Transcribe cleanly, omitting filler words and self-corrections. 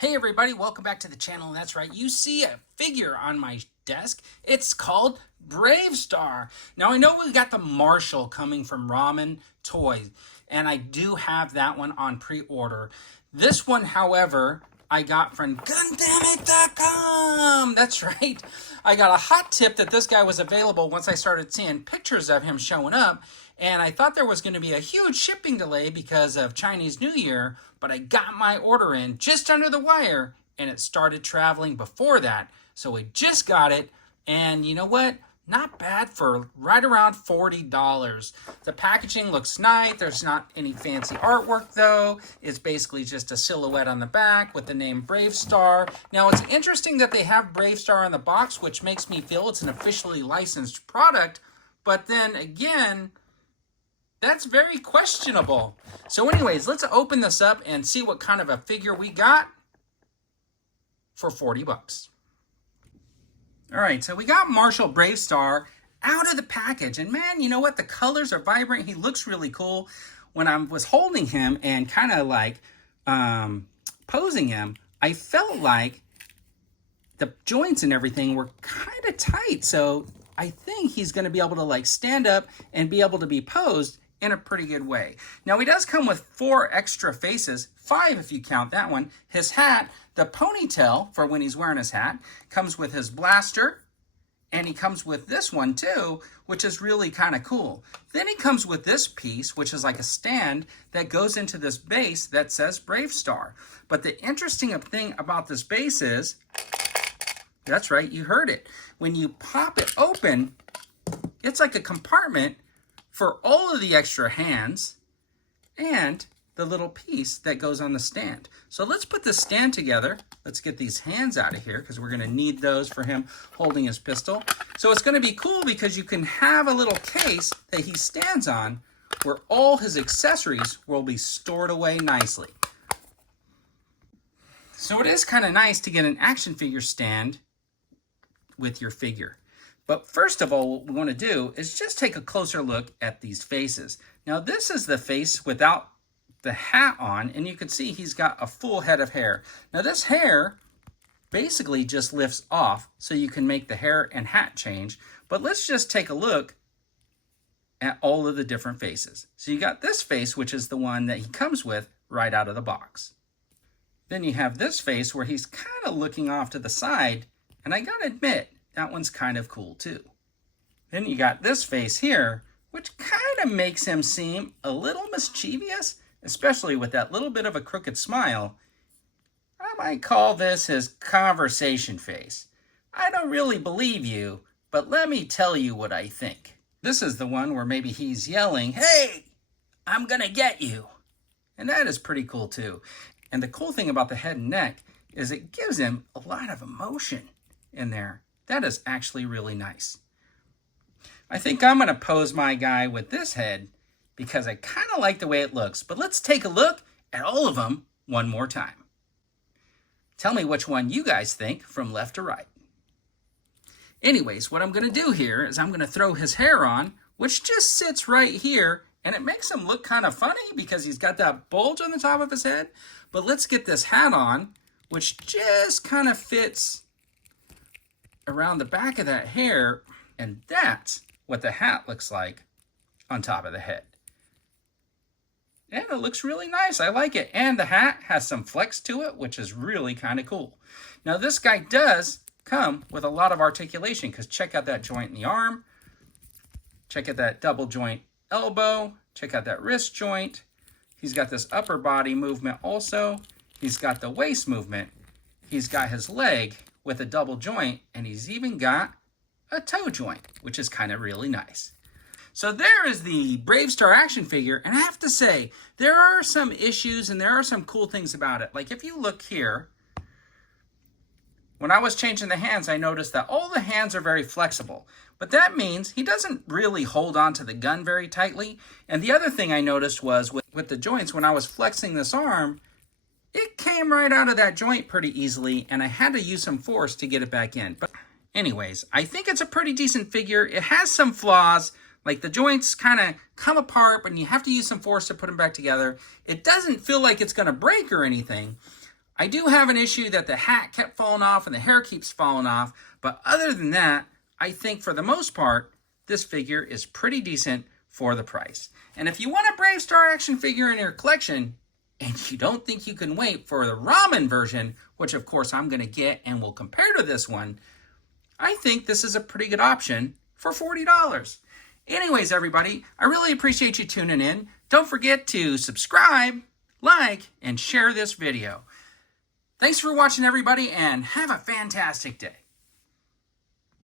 Hey everybody, welcome back to the channel. That's right, you see a figure on my desk. It's called BraveStarr. Now I know we got the Marshall coming from Ramen Toys, and I do have that one on pre-order. This one, however, I got from GunDammit.com. That's right. I got a hot tip that this guy was available once I started seeing pictures of him showing up. And I thought there was going to be a huge shipping delay because of Chinese New Year, but I got my order in just under the wire and it started traveling before that. So we just got it, and you know what? Not bad for right around $40. The packaging looks nice. There's not any fancy artwork though. It's basically just a silhouette on the back with the name BraveStarr. Now it's interesting that they have BraveStarr on the box, which makes me feel it's an officially licensed product. But then again, that's very questionable. So anyways, let's open this up and see what kind of a figure we got for 40 bucks. All right, so we got Marshall BraveStarr out of the package. And man, you know what? The colors are vibrant. He looks really cool. When I was holding him and kind of like posing him, I felt like the joints and everything were kind of tight. So I think he's going to be able to like stand up and be able to be posed in a pretty good way. Now he does come with 4 extra faces, 5 if you count that one. His hat, the ponytail for when he's wearing his hat, comes with his blaster, and he comes with this one too, which is really kind of cool. Then he comes with this piece, which is like a stand that goes into this base that says BraveStarr. But the interesting thing about this base is, that's right, you heard it. When you pop it open, it's like a compartment for all of the extra hands and the little piece that goes on the stand. So let's put the stand together. Let's get these hands out of here because we're going to need those for him holding his pistol. So it's going to be cool because you can have a little case that he stands on where all his accessories will be stored away nicely. So it is kind of nice to get an action figure stand with your figure. But first of all, what we want to do is just take a closer look at these faces. Now this is the face without the hat on, and you can see he's got a full head of hair. Now this hair basically just lifts off so you can make the hair and hat change. But let's just take a look at all of the different faces. So you got this face, which is the one that he comes with right out of the box. Then you have this face where he's kind of looking off to the side, and I gotta admit, that one's kind of cool too. Then you got this face here, which kind of makes him seem a little mischievous, especially with that little bit of a crooked smile. I might call this his conversation face. I don't really believe you, but let me tell you what I think. This is the one where maybe he's yelling, "Hey, I'm gonna get you." And that is pretty cool too. And the cool thing about the head and neck is it gives him a lot of emotion in there. That is actually really nice. I think I'm going to pose my guy with this head because I kind of like the way it looks. But let's take a look at all of them one more time. Tell me which one you guys think from left to right. Anyways, what I'm going to do here is I'm going to throw his hair on, which just sits right here. And it makes him look kind of funny because he's got that bulge on the top of his head. But let's get this hat on, which just kind of fits around the back of that hair, and that's what the hat looks like on top of the head. And it looks really nice. I like it. And the hat has some flex to it, which is really kind of cool. Now this guy does come with a lot of articulation because check out that joint in the arm. Check out that double joint elbow. Check out that wrist joint. He's got this upper body movement also. He's got the waist movement. He's got his leg with a double joint, and he's even got a toe joint, which is kind of really nice. So there is the BraveStarr action figure, and I have to say, there are some issues and there are some cool things about it. Like if you look here, when I was changing the hands, I noticed that all the hands are very flexible, but that means he doesn't really hold on to the gun very tightly. And the other thing I noticed was with the joints, when I was flexing this arm, it came right out of that joint pretty easily, and I had to use some force to get it back in. But anyways, I think it's a pretty decent figure. It has some flaws, like the joints kind of come apart, but you have to use some force to put them back together. It doesn't feel like it's going to break or anything. I do have an issue that the hat kept falling off and the hair keeps falling off, but other than that, I think for the most part, this figure is pretty decent for the price. And if you want a BraveStarr action figure in your collection, and you don't think you can wait for the ramen version, which of course I'm going to get and will compare to this one, I think this is a pretty good option for $40. Anyways, everybody, I really appreciate you tuning in. Don't forget to subscribe, like, and share this video. Thanks for watching, everybody, and have a fantastic day.